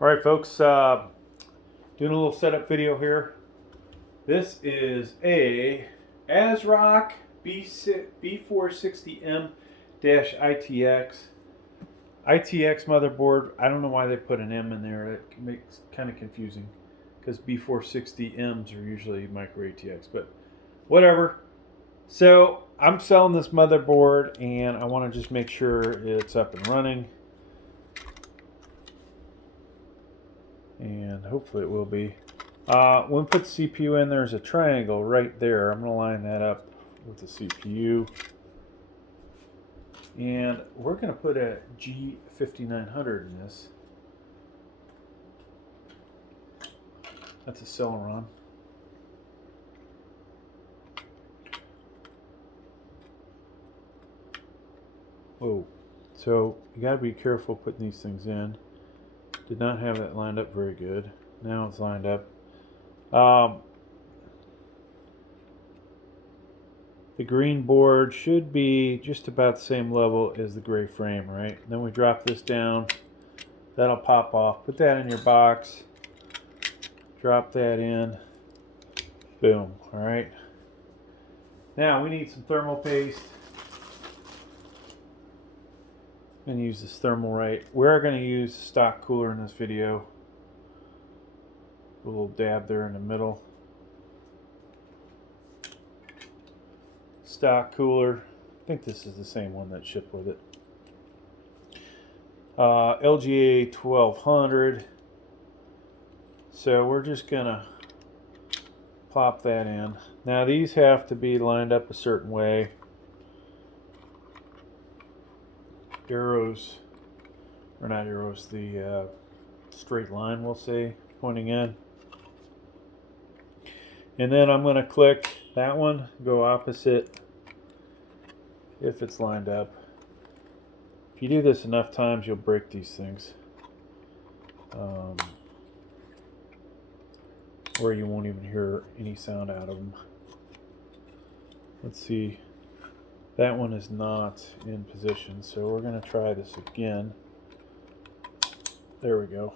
All right, folks, doing a little setup video here. This is a AsRock B460m-itx motherboard. I don't know why they put an M in there. It makes kind of confusing because B460Ms are usually micro ATX, but whatever. So I'm selling this motherboard and I want to just make sure it's up and running. And hopefully it will be. When we put the CPU in, there's a triangle right there. I'm going to line that up with the CPU. And we're going to put a G5900 in this. That's a Celeron. Whoa. So you got to be careful putting these things in. Did not have that lined up very good. Now it's lined up. The green board should be just about the same level as the gray frame, right? Then we drop this down. That'll pop off. Put that in your box. Drop that in. Boom. All right. Now we need some thermal paste. I'm going to use this Thermalite. We're going to use the stock cooler in this video. A little dab there in the middle. Stock cooler. I think this is the same one that shipped with it. LGA 1200. So we're just going to plop that in. Now these have to be lined up a certain way. Arrows, or not arrows, the straight line, we'll say, pointing in. And then I'm going to click that one, go opposite if it's lined up. If you do this enough times, you'll break these things. Or you won't even hear any sound out of them. Let's see. That one is not in position, so we're going to try this again. There we go.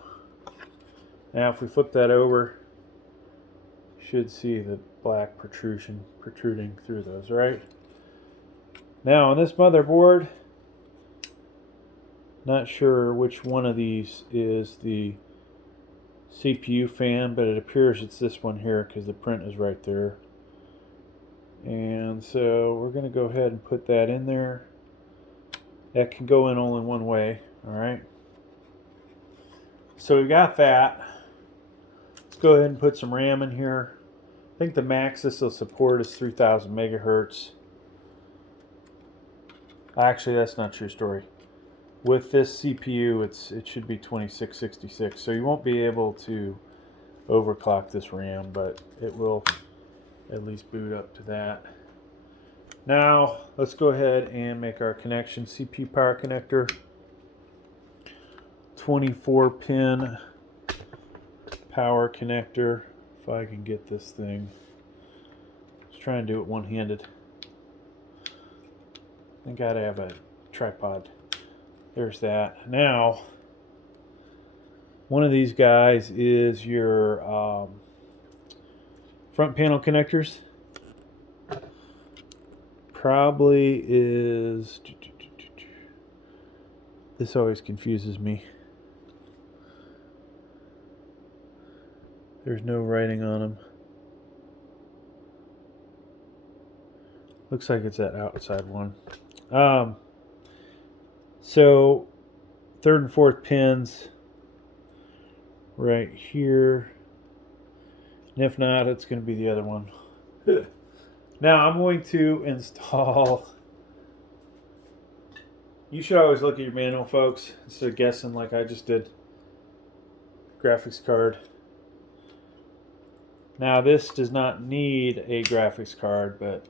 Now if we flip that over, you should see the black protrusion protruding through those, right? Now on this motherboard, not sure which one of these is the CPU fan, but it appears it's this one here because the print is right there. And so we're going to go ahead and put that in there. That can go in only one way. All right. So we got that. Let's go ahead and put some RAM in here. I think the max this will support is 3000 megahertz. Actually, that's not a true story. With this CPU, it should be 2666. So you won't be able to overclock this RAM, but it will at least boot up to that. Now let's go ahead and make our connection. CPU power connector, 24 pin power connector. If I can get this thing, let's try and do it one-handed. I gotta have a tripod. There's that. Now one of these guys is your front panel connectors. Probably is, this always confuses me. There's no writing on them. Looks like it's that outside one. So third and fourth pins right here. And if not, it's going to be the other one. Now I'm going to install. You should always look at your manual, folks, instead of guessing like I just did. Graphics card. Now this does not need a graphics card, but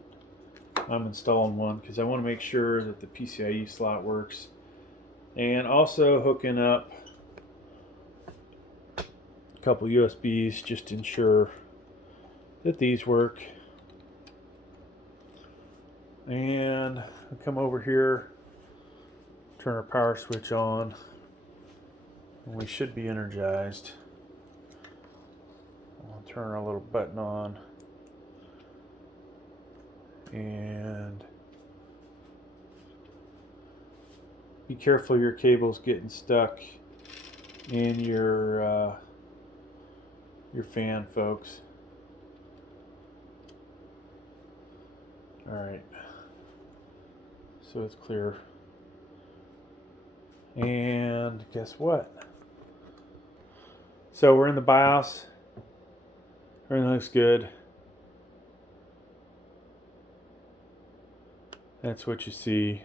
I'm installing one because I want to make sure that the PCIe slot works. And also hooking up a couple USBs just to ensure that these work. And I'll come over here, turn our power switch on. And we should be energized. I'll turn our little button on. And be careful your cable's getting stuck in your fan, folks. Alright, so it's clear. And guess what? So we're in the BIOS. Everything looks good. That's what you see.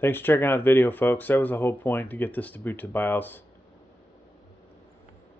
Thanks for checking out the video, folks. That was the whole point, to get this to boot to BIOS.